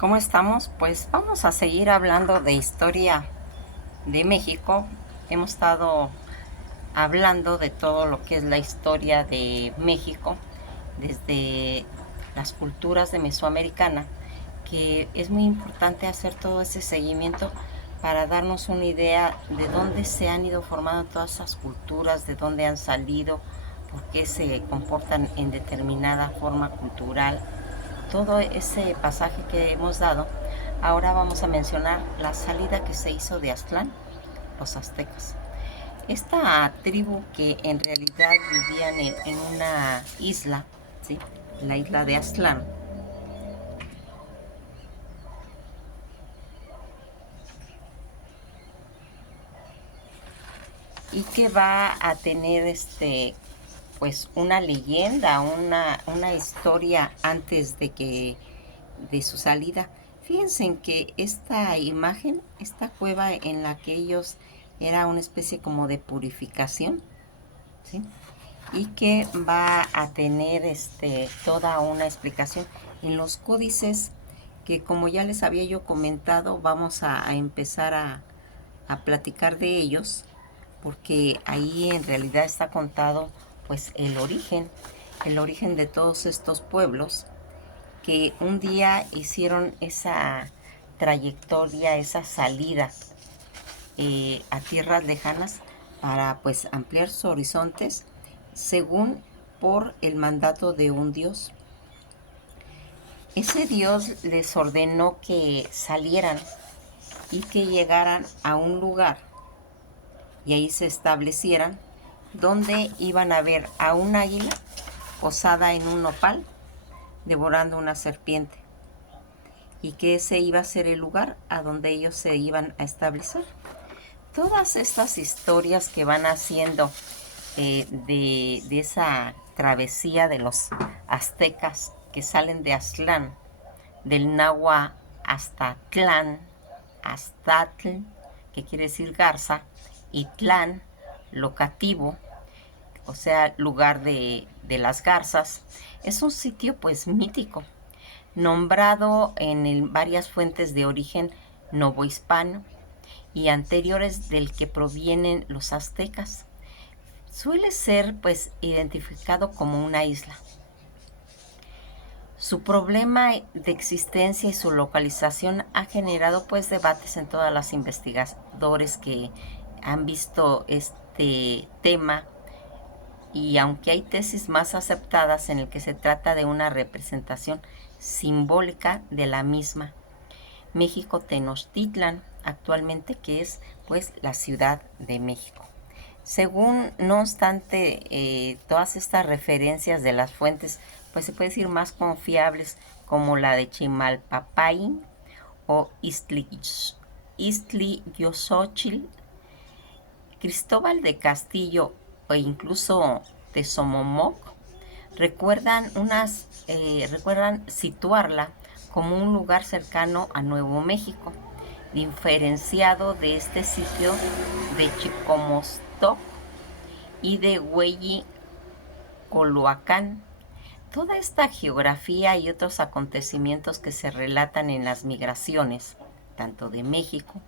¿Cómo estamos? Pues vamos a seguir hablando de historia de México. Hemos estado hablando de todo lo que es la historia de México, desde las culturas de Mesoamericana, que es muy importante hacer todo ese seguimiento para darnos una idea de dónde se han ido formando todas esas culturas, de dónde han salido, por qué se comportan en determinada forma cultural, todo ese pasaje que hemos dado. Ahora vamos a mencionar la salida que se hizo de Aztlán, los aztecas. Esta tribu que en realidad vivían en una isla, ¿sí? La isla de Aztlán, y que va a tener pues una leyenda, una historia antes de su salida. Fíjense en que esta imagen, esta cueva en la que ellos era una especie como de purificación, ¿sí? Y que va a tener toda una explicación en los códices que, como ya les había yo comentado, vamos a empezar a platicar de ellos, porque ahí en realidad está contado pues el origen de todos estos pueblos que un día hicieron esa trayectoria, esa salida a tierras lejanas para pues ampliar sus horizontes según por el mandato de un dios. Ese dios les ordenó que salieran y que llegaran a un lugar y ahí se establecieran, donde iban a ver a un águila posada en un nopal devorando una serpiente, y que ese iba a ser el lugar a donde ellos se iban a establecer. Todas estas historias que van haciendo de esa travesía de los aztecas que salen de Aztlán, del náhuatl hasta Tlán, Aztatl, que quiere decir garza, y Tlán, locativo, o sea, lugar de las garzas. Es un sitio pues mítico, nombrado en varias fuentes de origen novohispano y anteriores del que provienen los aztecas. Suele ser pues identificado como una isla. Su problema de existencia y su localización ha generado pues debates en todas las investigadores que han visto este tema, y aunque hay tesis más aceptadas en el que se trata de una representación simbólica de la misma. México Tenochtitlan, actualmente, que es pues la Ciudad de México. Según, no obstante, todas estas referencias de las fuentes, pues se puede decir más confiables, como la de Chimalpapayin o Iztliyoxochitl, Cristóbal de Castillo o incluso Tezomomoc, recuerdan situarla como un lugar cercano a Nuevo México, diferenciado de este sitio de Chicomostoc y de Hueyi-Coloacán. Toda esta geografía y otros acontecimientos que se relatan en las migraciones, tanto de México,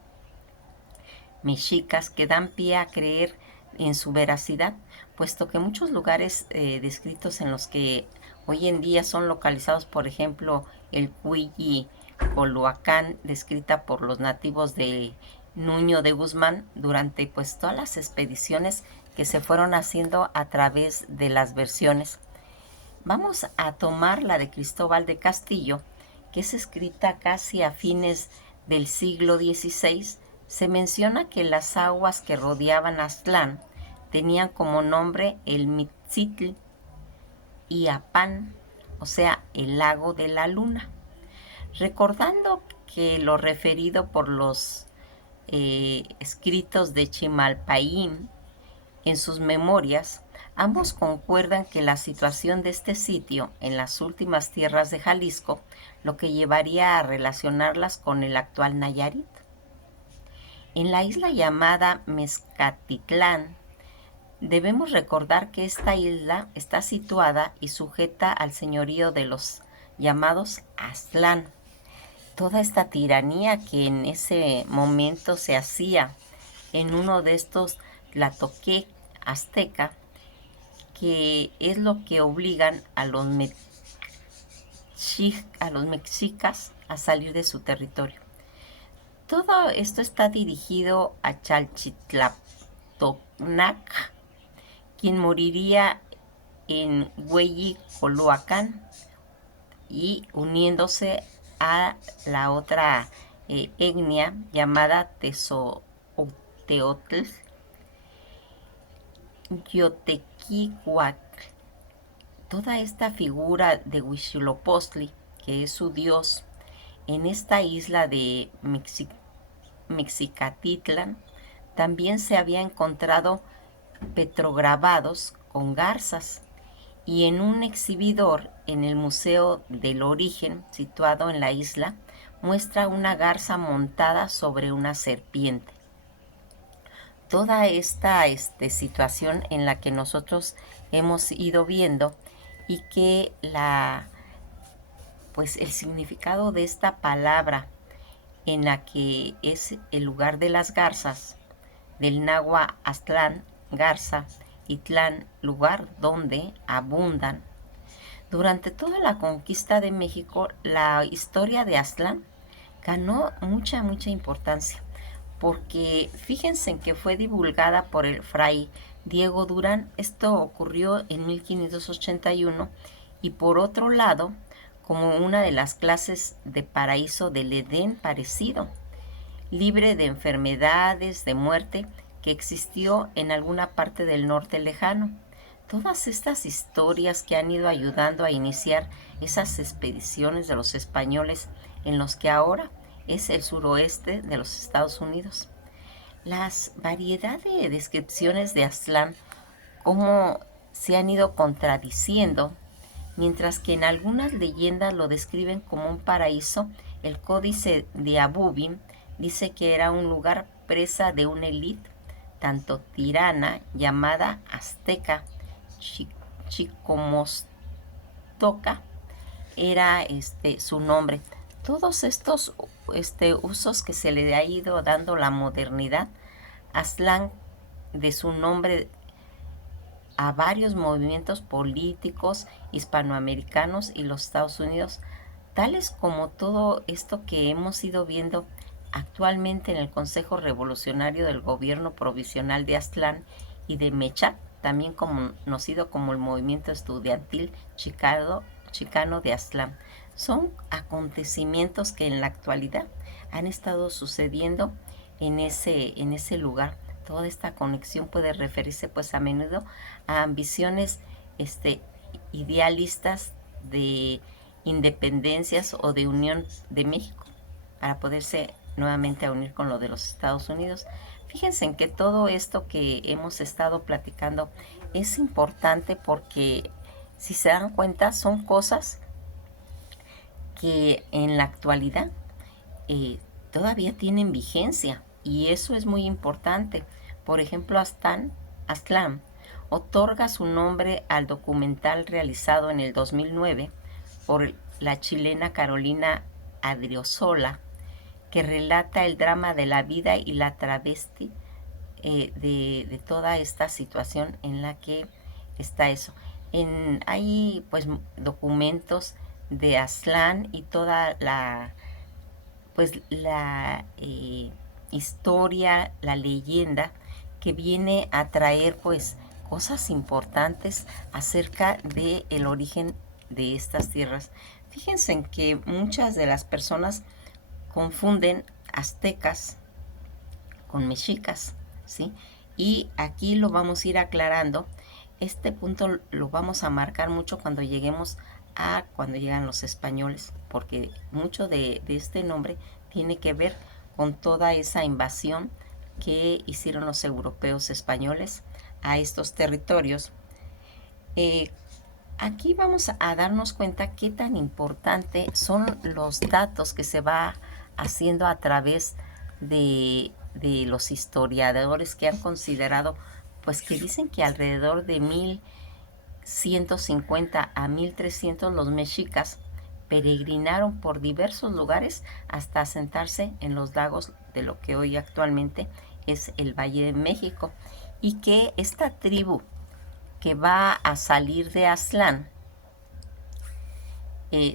mexicas, que dan pie a creer en su veracidad, puesto que muchos lugares descritos en los que hoy en día son localizados, por ejemplo, el Cuyi Coloacán, descrita por los nativos de Nuño de Guzmán durante pues todas las expediciones que se fueron haciendo a través de las versiones. Vamos a tomar la de Cristóbal de Castillo, que es escrita casi a fines del siglo XVI. Se menciona que las aguas que rodeaban Aztlán tenían como nombre el Mitzitl y Apán, o sea, el lago de la luna. Recordando que lo referido por los escritos de Chimalpaín en sus memorias, ambos concuerdan que la situación de este sitio en las últimas tierras de Jalisco lo que llevaría a relacionarlas con el actual Nayarit. En la isla llamada Mezcatitlán, debemos recordar que esta isla está situada y sujeta al señorío de los llamados Aztlán. toda esta tiranía que en ese momento se hacía en uno de estos tlatoqué azteca, que es lo que obligan a los mexicas a salir de su territorio. Todo esto está dirigido a Chalchitlatonac, quien moriría en Hueyicoloacán y uniéndose a la otra etnia llamada Tezoteotl, Yotequihuac. Toda esta figura de Huitzilopochtli, que es su dios, en esta isla de Mexicatitlan, también se había encontrado petrograbados con garzas, y en un exhibidor en el Museo del Origen, situado en la isla, muestra una garza montada sobre una serpiente. Toda esta situación en la que nosotros hemos ido viendo, y que pues el significado de esta palabra, en la que es el lugar de las garzas, del náhuatl Aztlán, garza, y tlán, lugar donde abundan. Durante toda la conquista de México, la historia de Aztlán ganó mucha importancia, porque fíjense en que fue divulgada por el fray Diego Durán. Esto ocurrió en 1581, y por otro lado, como una de las clases de paraíso del Edén parecido, libre de enfermedades, de muerte, que existió en alguna parte del norte lejano. Todas estas historias que han ido ayudando a iniciar esas expediciones de los españoles en los que ahora es el suroeste de los Estados Unidos. Las variedad de descripciones de Aztlán, cómo se han ido contradiciendo, mientras que en algunas leyendas lo describen como un paraíso. El Códice de Abubin dice que era un lugar presa de una élite tanto tirana llamada azteca. Chicomostoca era su nombre. Todos estos usos que se le ha ido dando la modernidad, Aztlán, de su nombre a varios movimientos políticos hispanoamericanos y los Estados Unidos, tales como todo esto que hemos ido viendo actualmente en el Consejo Revolucionario del Gobierno Provisional de Aztlán y de Mechac, también conocido como el Movimiento Estudiantil Chicano de Aztlán. Son acontecimientos que en la actualidad han estado sucediendo en ese lugar. Toda esta conexión puede referirse pues a menudo a ambiciones idealistas de independencias o de unión de México para poderse nuevamente a unir con lo de los Estados Unidos. Fíjense en que todo esto que hemos estado platicando es importante, porque si se dan cuenta son cosas que en la actualidad todavía tienen vigencia, y eso es muy importante. Por ejemplo, Aztlán otorga su nombre al documental realizado en el 2009 por la chilena Carolina Adriozola, que relata el drama de la vida y la travesti de toda esta situación en la que está eso. Hay pues documentos de Aztlán y toda la historia, la leyenda, que viene a traer pues cosas importantes acerca de el origen de estas tierras. Fíjense en que muchas de las personas confunden aztecas con mexicas, ¿sí? Y aquí lo vamos a ir aclarando. Este punto lo vamos a marcar mucho cuando llegan los españoles, porque mucho de este nombre tiene que ver con toda esa invasión que hicieron los europeos españoles a estos territorios. Aquí vamos a darnos cuenta qué tan importante son los datos que se va haciendo a través de los historiadores, que han considerado, pues que dicen que alrededor de 1150 a 1300 los mexicas peregrinaron por diversos lugares hasta asentarse en los lagos de lo que hoy actualmente es el Valle de México, y que esta tribu que va a salir de Aztlán,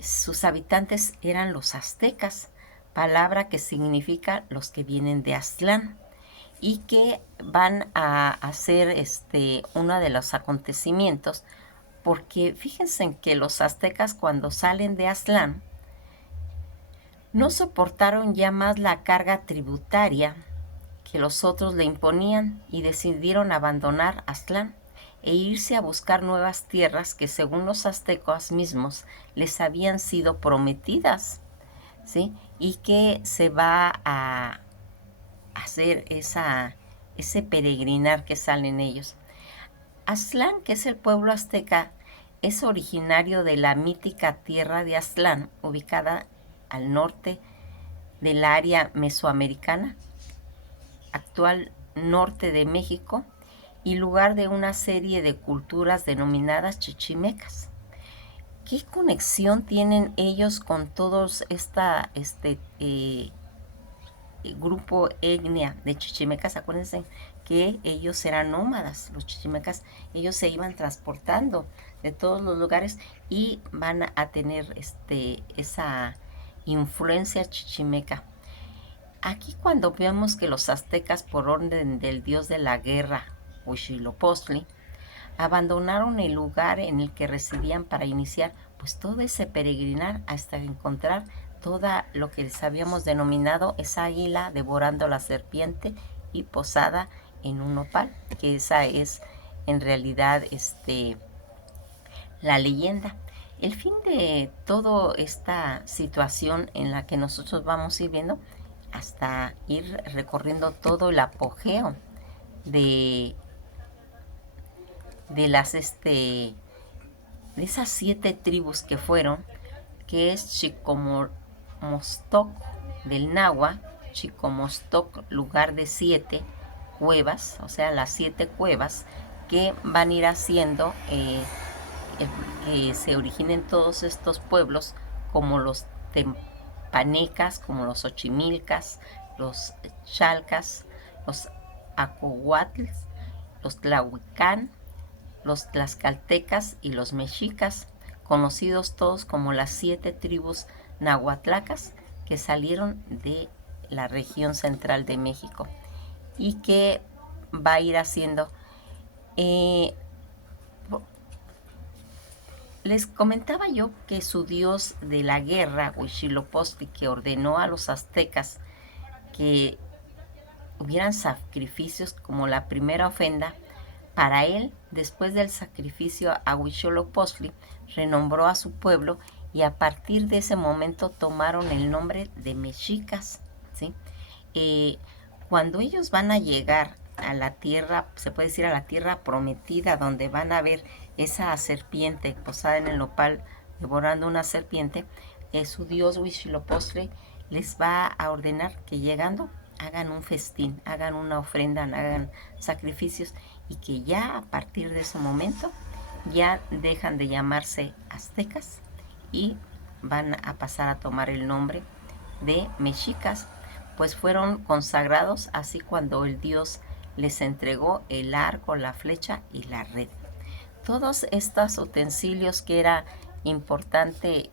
sus habitantes eran los aztecas, palabra que significa los que vienen de Aztlán, y que van a hacer uno de los acontecimientos, porque fíjense en que los aztecas, cuando salen de Aztlán, no soportaron ya más la carga tributaria que los otros le imponían y decidieron abandonar Aztlán e irse a buscar nuevas tierras que, según los aztecas mismos, les habían sido prometidas, ¿sí? Y que se va a hacer ese peregrinar que salen ellos. Aztlán, que es el pueblo azteca, es originario de la mítica tierra de Aztlán, ubicada al norte del área mesoamericana, actual norte de México, y lugar de una serie de culturas denominadas chichimecas. ¿Qué conexión tienen ellos con todos grupo etnia de chichimecas? Acuérdense que ellos eran nómadas, los chichimecas, ellos se iban transportando de todos los lugares y van a tener esa influencia chichimeca. Aquí, cuando vemos que los aztecas, por orden del dios de la guerra, Huitzilopochtli, abandonaron el lugar en el que residían para iniciar pues todo ese peregrinar hasta encontrar todo lo que les habíamos denominado esa águila devorando la serpiente y posada en un nopal, que esa es en realidad la leyenda. El fin de toda esta situación en la que nosotros vamos a ir viendo hasta ir recorriendo todo el apogeo de esas 7 tribus que fueron, que es Chicomostoc del Nahua, Chicomostoc, lugar de 7 cuevas, o sea, las 7 cuevas que van a ir haciendo que se originen todos estos pueblos, como los tepanecas, como los ochimilcas, los chalcas, los acohuatls, los tlahuicán, los tlaxcaltecas y los mexicas, conocidos todos como las 7 tribus nahuatlacas que salieron de la región central de México, y que va a ir haciendo. Les comentaba yo que su dios de la guerra, Huitzilopochtli, que ordenó a los aztecas que hubieran sacrificios como la primera ofrenda, para él, después del sacrificio a Huitzilopochtli, renombró a su pueblo, y a partir de ese momento tomaron el nombre de mexicas, ¿sí? Cuando ellos van a llegar a la tierra, se puede decir a la tierra prometida, donde van a ver esa serpiente posada en el nopal devorando una serpiente, su dios Huitzilopochtli les va a ordenar que llegando hagan un festín, hagan una ofrenda, hagan sacrificios, y que ya a partir de ese momento ya dejan de llamarse aztecas y van a pasar a tomar el nombre de mexicas, pues fueron consagrados así cuando el dios les entregó el arco, la flecha y la red. Todos estos utensilios que era importante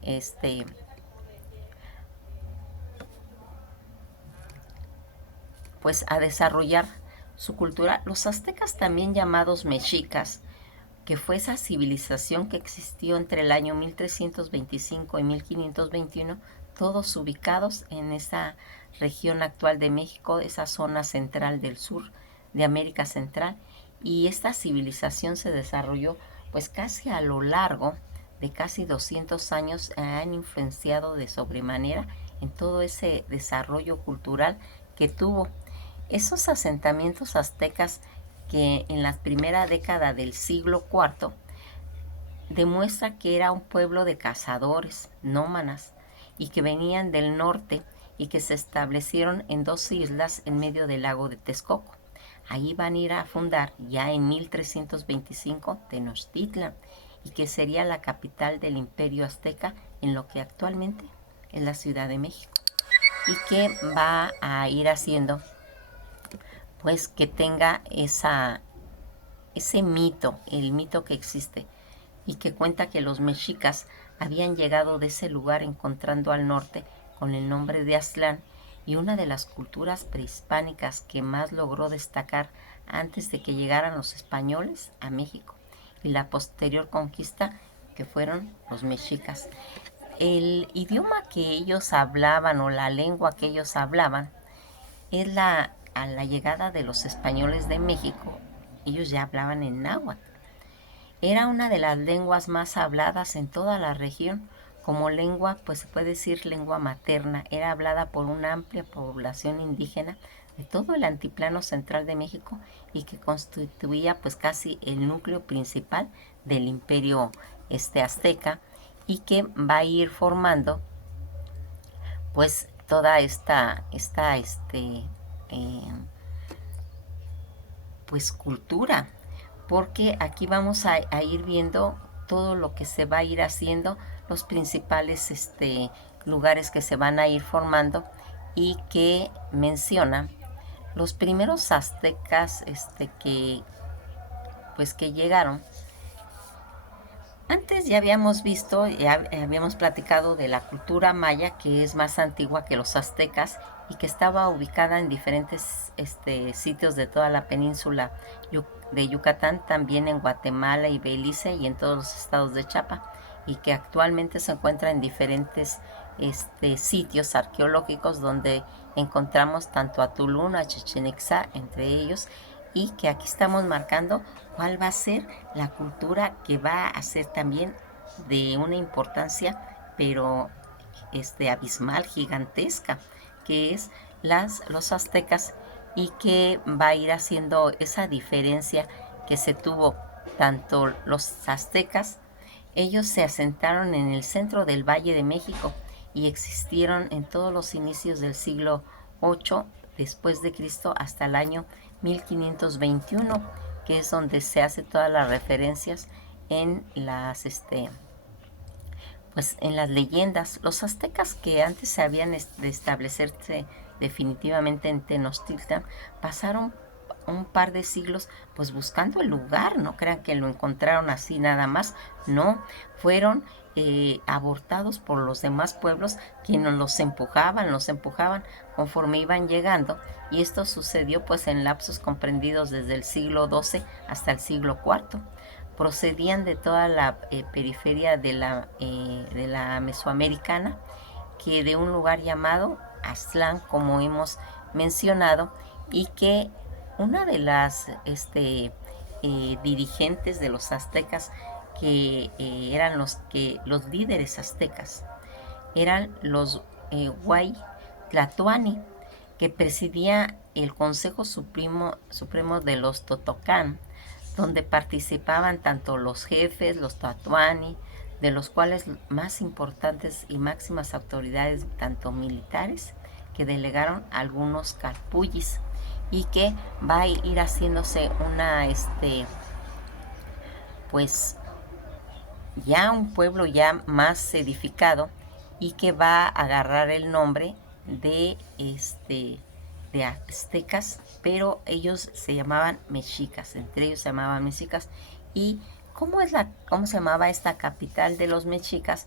pues a desarrollar su cultura. Los aztecas, también llamados mexicas, que fue esa civilización que existió entre el año 1325 y 1521, todos ubicados en esa región actual de México, esa zona central del sur de América Central, y esta civilización se desarrolló pues casi a lo largo de casi 200 años, han influenciado de sobremanera en todo ese desarrollo cultural que tuvo. Esos asentamientos aztecas, que en la primera década del siglo IV demuestra que era un pueblo de cazadores, nómadas, y que venían del norte y que se establecieron en 2 islas en medio del lago de Texcoco. Ahí van a ir a fundar ya en 1325 Tenochtitlan, y que sería la capital del imperio azteca en lo que actualmente es la Ciudad de México, y que va a ir haciendo pues que tenga ese mito, el mito que existe, y que cuenta que los mexicas habían llegado de ese lugar encontrando al norte con el nombre de Aztlán, y una de las culturas prehispánicas que más logró destacar antes de que llegaran los españoles a México y la posterior conquista, que fueron los mexicas. El idioma que ellos hablaban, o la lengua que ellos hablaban, es a la llegada de los españoles de México, ellos ya hablaban en náhuatl. Era una de las lenguas más habladas en toda la región. Como lengua, pues se puede decir lengua materna. Era hablada por una amplia población indígena de todo el altiplano central de México, y que constituía pues casi el núcleo principal del imperio azteca, y que va a ir formando pues toda esta pues cultura, porque aquí vamos a ir viendo todo lo que se va a ir haciendo, los principales lugares que se van a ir formando, y que menciona los primeros aztecas que llegaron. Antes ya habíamos visto, ya habíamos platicado de la cultura maya, que es más antigua que los aztecas y que estaba ubicada en diferentes sitios de toda la península de Yucatán, también en Guatemala y Belice y en todos los estados de Chiapas, y que actualmente se encuentra en diferentes sitios arqueológicos donde encontramos tanto a Tulum, a Chichén Itzá, entre ellos, y que aquí estamos marcando cuál va a ser la cultura que va a ser también de una importancia, pero abismal, gigantesca, que es los aztecas, y que va a ir haciendo esa diferencia que se tuvo. Tanto los aztecas, ellos se asentaron en el centro del Valle de México y existieron en todos los inicios del siglo VIII después de Cristo hasta el año 1521, que es donde se hace todas las referencias en pues en las leyendas. Los aztecas, que antes se habían de establecerse definitivamente en Tenochtitlan, pasaron un par de siglos pues buscando el lugar. No crean que lo encontraron así nada más, no, fueron abortados por los demás pueblos, quienes los empujaban conforme iban llegando, y esto sucedió pues en lapsos comprendidos desde el siglo XII hasta el siglo IV. Procedían de toda la periferia de la mesoamericana, que de un lugar llamado Aztlán, como hemos mencionado, y que una de las dirigentes de los aztecas, que eran los líderes aztecas, eran los Huay Tlatoani, que presidía el Consejo Supremo de los Totocán, donde participaban tanto los jefes, los Tlatoani, de los cuales más importantes y máximas autoridades, tanto militares, que delegaron algunos carpullis, y que va a ir haciéndose una pues ya un pueblo ya más edificado, y que va a agarrar el nombre de de aztecas, pero ellos se llamaban mexicas, entre ellos se llamaban mexicas. ¿Y cómo se llamaba esta capital de los mexicas?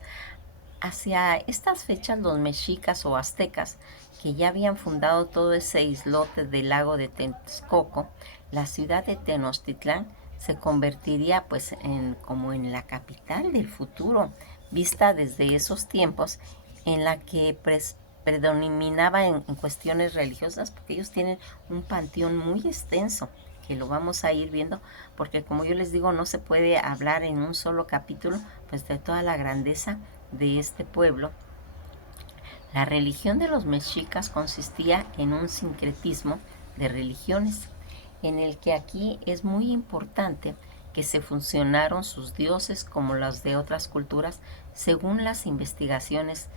Hacia estas fechas, los mexicas o aztecas, que ya habían fundado todo ese islote del lago de Texcoco, la ciudad de Tenochtitlán se convertiría pues como en la capital del futuro, vista desde esos tiempos, en la que predominaba en cuestiones religiosas, porque ellos tienen un panteón muy extenso, que lo vamos a ir viendo, porque como yo les digo, no se puede hablar en un solo capítulo pues de toda la grandeza de este pueblo. La religión de los mexicas consistía en un sincretismo de religiones, en el que aquí es muy importante que se funcionaron sus dioses como las de otras culturas, según las investigaciones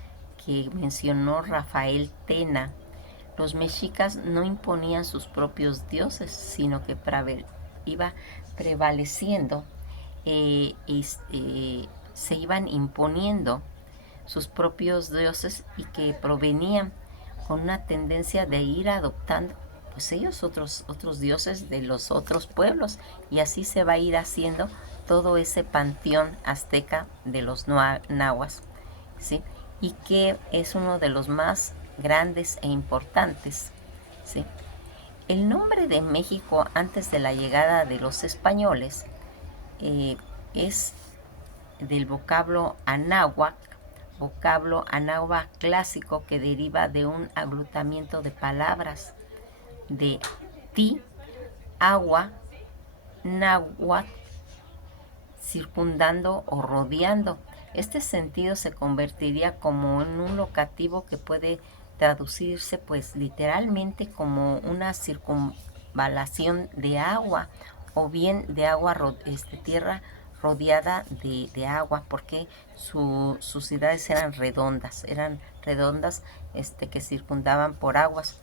que mencionó Rafael Tena. Los mexicas no imponían sus propios dioses, sino que iba prevaleciendo, se iban imponiendo sus propios dioses y que provenían con una tendencia de ir adoptando pues ellos otros dioses de los otros pueblos, y así se va a ir haciendo todo ese panteón azteca de los nahuas, ¿sí? Y que es uno de los más grandes e importantes, ¿sí? El nombre de México antes de la llegada de los españoles es del vocablo anáhuac clásico, que deriva de un agrupamiento de palabras de ti, agua, náhuatl, circundando o rodeando. Este sentido se convertiría como en un locativo que puede traducirse pues literalmente como una circunvalación de agua, o bien de agua, tierra rodeada de agua, porque sus ciudades eran redondas, que circundaban por aguas.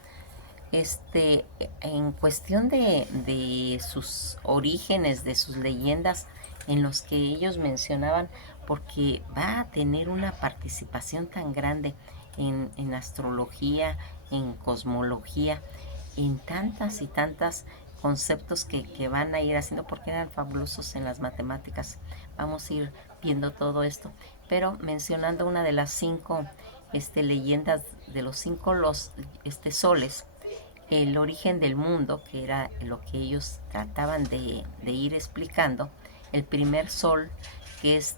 En cuestión de sus orígenes, de sus leyendas, en los que ellos mencionaban, porque va a tener una participación tan grande en astrología, en cosmología, en tantas y tantas conceptos que van a ir haciendo, porque eran fabulosos en las matemáticas. Vamos a ir viendo todo esto, pero mencionando una de las 5 leyendas de los 5 soles, el origen del mundo, que era lo que ellos trataban de ir explicando. El primer sol, que es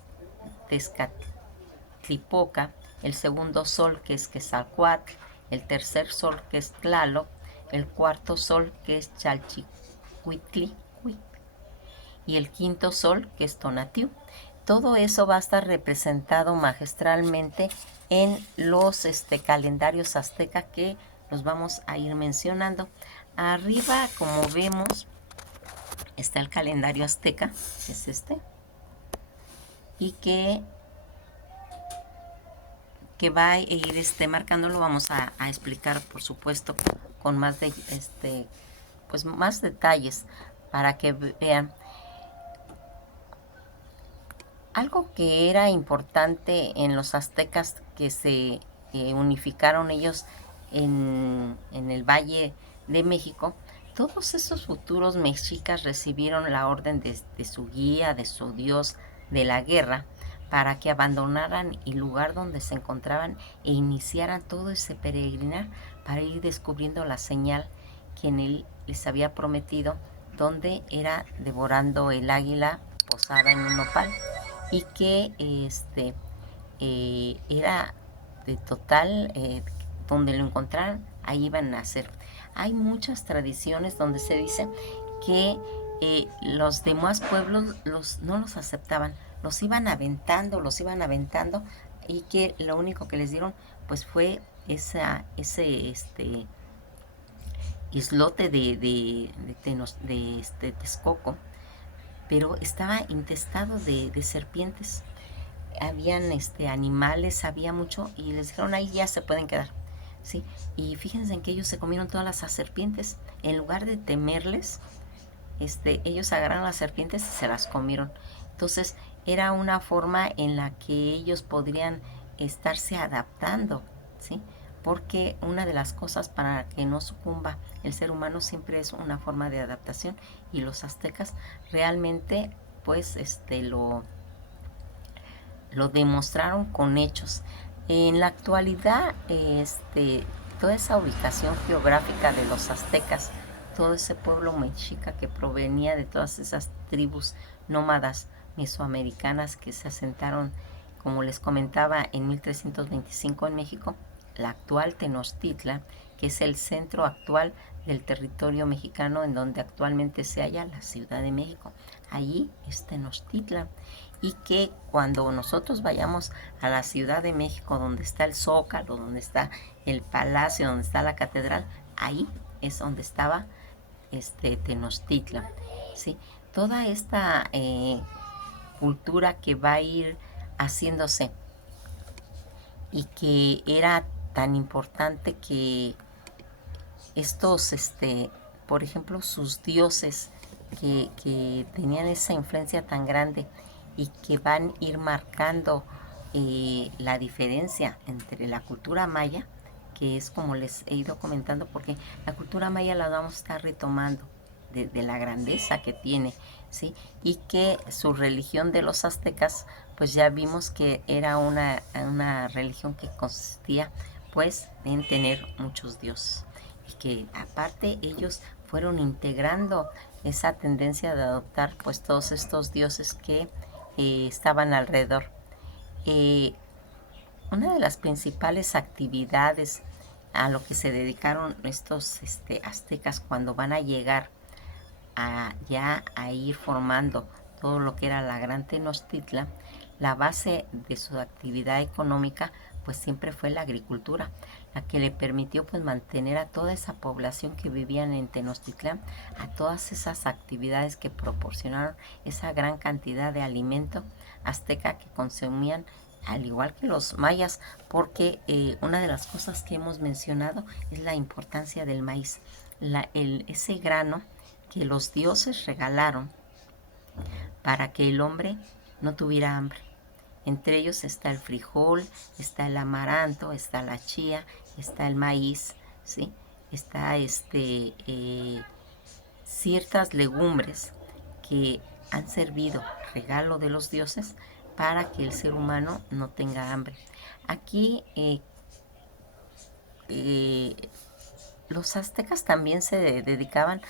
Tezcatlipoca; el segundo sol, que es Quetzalcoatl; el tercer sol, que es Tlaloc; el cuarto sol, que es Chalchihuitli; y el quinto sol, que es Tonatiuh. Todo eso va a estar representado magistralmente en los calendarios aztecas, que los vamos a ir mencionando. Arriba, como vemos, está el calendario azteca, es y que va a ir marcándolo. Vamos a explicar, por supuesto, con más pues más detalles, para que vean. Algo que era importante en los aztecas, que se unificaron ellos en el Valle de México, todos esos futuros mexicas recibieron la orden de su guía, de su dios de la guerra, para que abandonaran el lugar donde se encontraban e iniciaran todo ese peregrinar para ir descubriendo la señal que en él les había prometido, donde era devorando el águila posada en un nopal, y que era de total, donde lo encontraran, ahí iban a nacer. Hay muchas tradiciones donde se dice que los demás pueblos no los aceptaban, los iban aventando, y que lo único que les dieron pues fue ese islote de Texcoco, pero estaba intestado de serpientes. Habían animales, había mucho, y les dijeron ahí ya se pueden quedar, ¿sí? Y fíjense en que ellos se comieron todas las serpientes. En lugar de temerles, ellos agarraron las serpientes y se las comieron. Entonces era una forma en la que ellos podrían estarse adaptando, ¿sí? Porque una de las cosas para que no sucumba el ser humano siempre es una forma de adaptación, y los aztecas realmente pues lo demostraron con hechos. En la actualidad, toda esa ubicación geográfica de los aztecas, todo ese pueblo mexica que provenía de todas esas tribus nómadas mesoamericanas que se asentaron, como les comentaba, en 1325 en México, la actual Tenochtitlan, que es el centro actual del territorio mexicano, en donde actualmente se halla la Ciudad de México. Allí es Tenochtitlan, y que cuando nosotros vayamos a la Ciudad de México, donde está el Zócalo, donde está el Palacio, donde está la Catedral, ahí es donde estaba Tenochtitlan, ¿sí? Toda esta cultura que va a ir haciéndose, y que era tan importante, que estos, por ejemplo, sus dioses, que tenían esa influencia tan grande, y que van a ir marcando la diferencia entre la cultura maya, que es como les he ido comentando, porque la cultura maya la vamos a estar retomando de la grandeza que tiene, ¿sí? Y que su religión de los aztecas, pues ya vimos que era una religión que consistía pues en tener muchos dioses, y que aparte ellos fueron integrando esa tendencia de adoptar pues todos estos dioses que estaban alrededor. Eh, una de las principales actividades a lo que se dedicaron estos aztecas cuando van a llegar ya a ir formando todo lo que era la Gran Tenochtitlan, la base de su actividad económica pues siempre fue la agricultura, la que le permitió pues mantener a toda esa población que vivían en Tenochtitlán, a todas esas actividades que proporcionaron esa gran cantidad de alimento azteca que consumían, al igual que los mayas, porque una de las cosas que hemos mencionado es la importancia del maíz, ese grano que los dioses regalaron para que el hombre no tuviera hambre. Entre ellos está el frijol, está el amaranto, está la chía, está el maíz, ¿sí? Está ciertas legumbres que han servido regalo de los dioses para que el ser humano no tenga hambre. Aquí los aztecas también se dedicaban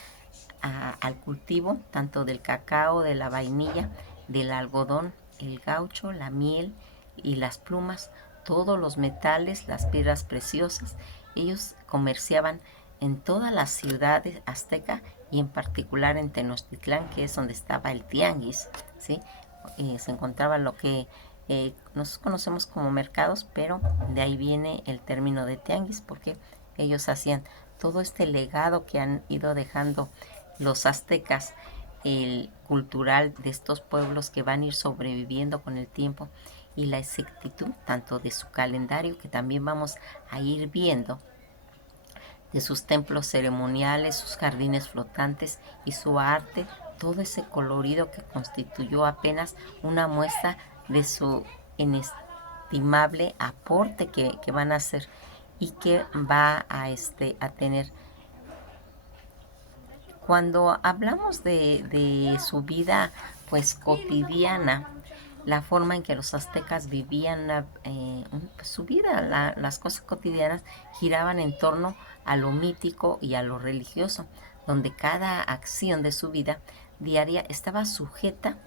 al cultivo tanto del cacao, de la vainilla, del algodón, el gaucho, la miel y las plumas, todos los metales, las piedras preciosas. Ellos comerciaban en todas las ciudades aztecas y en particular en Tenochtitlán, que es donde estaba el tianguis, ¿sí? Se encontraba lo que nosotros conocemos como mercados, pero de ahí viene el término de tianguis, porque ellos hacían todo este legado que han ido dejando los aztecas, el cultural de estos pueblos que van a ir sobreviviendo con el tiempo, y la exactitud tanto de su calendario, que también vamos a ir viendo, de sus templos ceremoniales, sus jardines flotantes y su arte, todo ese colorido que constituyó apenas una muestra de su inestimable aporte que van a hacer y que va a tener. Cuando hablamos de su vida pues cotidiana, la forma en que los aztecas vivían pues, su vida, las cosas cotidianas giraban en torno a lo mítico y a lo religioso, donde cada acción de su vida diaria estaba sujeta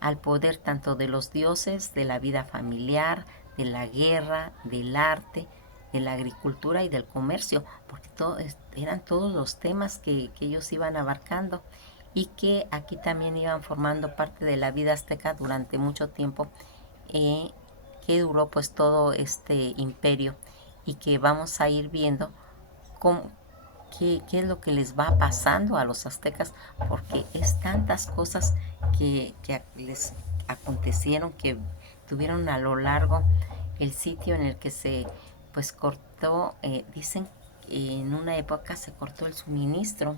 al poder tanto de los dioses, de la vida familiar, de la guerra, del arte, de la agricultura y del comercio, porque eran todos los temas que ellos iban abarcando y que aquí también iban formando parte de la vida azteca durante mucho tiempo, que duró pues todo este imperio, y que vamos a ir viendo qué es lo que les va pasando a los aztecas, porque es tantas cosas que les acontecieron, que tuvieron a lo largo el sitio en el que se pues cortó, dicen en una época se cortó el suministro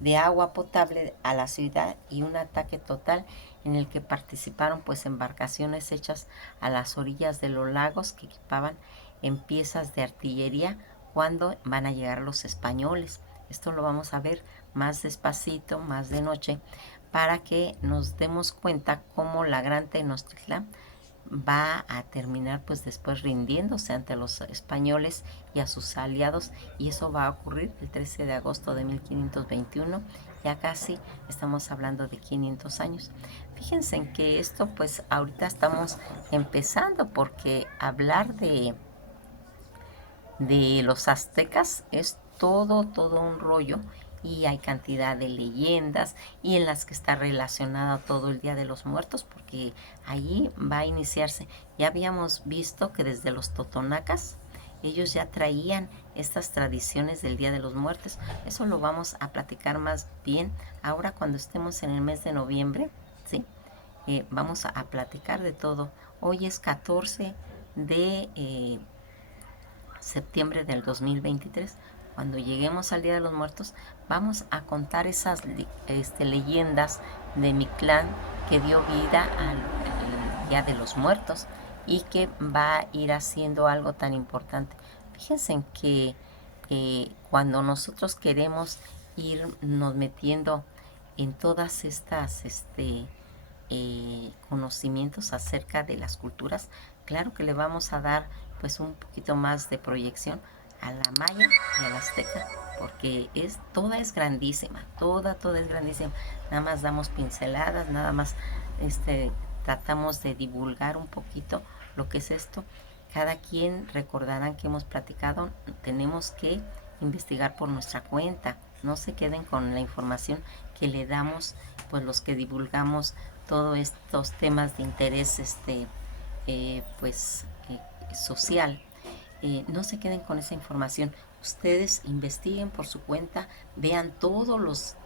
de agua potable a la ciudad, y un ataque total en el que participaron pues embarcaciones hechas a las orillas de los lagos que equipaban en piezas de artillería cuando van a llegar los españoles. Esto lo vamos a ver más despacito, más de noche, para que nos demos cuenta cómo la Gran Tenochtitlan va a terminar pues después rindiéndose ante los españoles y a sus aliados, y eso va a ocurrir el 13 de agosto de 1521, ya casi estamos hablando de 500 años. Fíjense en que esto pues ahorita estamos empezando, porque hablar de los aztecas es todo un rollo, y hay cantidad de leyendas y en las que está relacionado todo el Día de los Muertos, porque allí va a iniciarse. Ya habíamos visto que desde los totonacas ellos ya traían estas tradiciones del Día de los Muertos. Eso lo vamos a platicar más bien ahora cuando estemos en el mes de noviembre, ¿sí? Vamos a platicar de todo. Hoy es 14 de septiembre del 2023. Cuando lleguemos al Día de los Muertos, vamos a contar esas leyendas de mi clan que dio vida al Día de los Muertos, y que va a ir haciendo algo tan importante. Fíjense en que cuando nosotros queremos irnos metiendo en todas estas conocimientos acerca de las culturas, claro que le vamos a dar pues un poquito más de proyección a la maya y a la azteca, porque toda es grandísima, toda es grandísima. Nada más damos pinceladas, nada más tratamos de divulgar un poquito lo que es esto. Cada quien, recordarán que hemos platicado, tenemos que investigar por nuestra cuenta. No se queden con la información que le damos, pues los que divulgamos todos estos temas de interés social. No se queden con esa información. Ustedes investiguen por su cuenta, vean todos los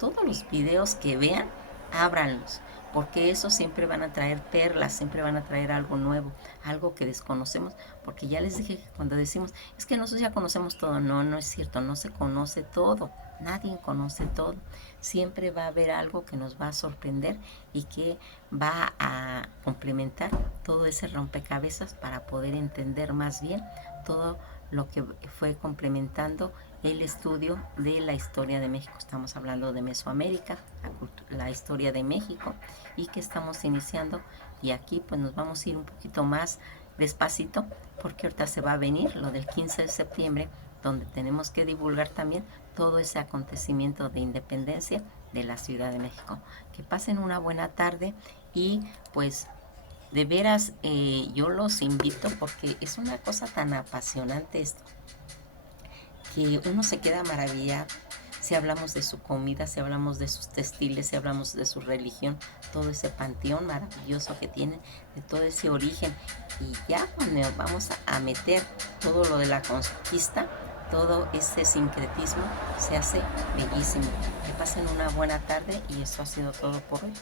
videos que vean, ábranlos, porque eso siempre van a traer perlas, siempre van a traer algo nuevo, algo que desconocemos, porque ya les dije que cuando decimos, es que nosotros ya conocemos todo, no, no es cierto, no se conoce todo, nadie conoce todo, siempre va a haber algo que nos va a sorprender y que va a complementar todo ese rompecabezas para poder entender más bien todo lo que fue complementando el estudio de la historia de México. Estamos hablando de Mesoamérica, la historia de México, y que estamos iniciando, y aquí pues nos vamos a ir un poquito más despacito, porque ahorita se va a venir lo del 15 de septiembre, donde tenemos que divulgar también todo ese acontecimiento de independencia de la Ciudad de México. Que pasen una buena tarde y pues de veras yo los invito, porque es una cosa tan apasionante esto, que uno se queda maravillado si hablamos de su comida, si hablamos de sus textiles, si hablamos de su religión, todo ese panteón maravilloso que tienen, de todo ese origen. Y ya cuando vamos a meter todo lo de la conquista, todo ese sincretismo se hace bellísimo. Que pasen una buena tarde y eso ha sido todo por hoy.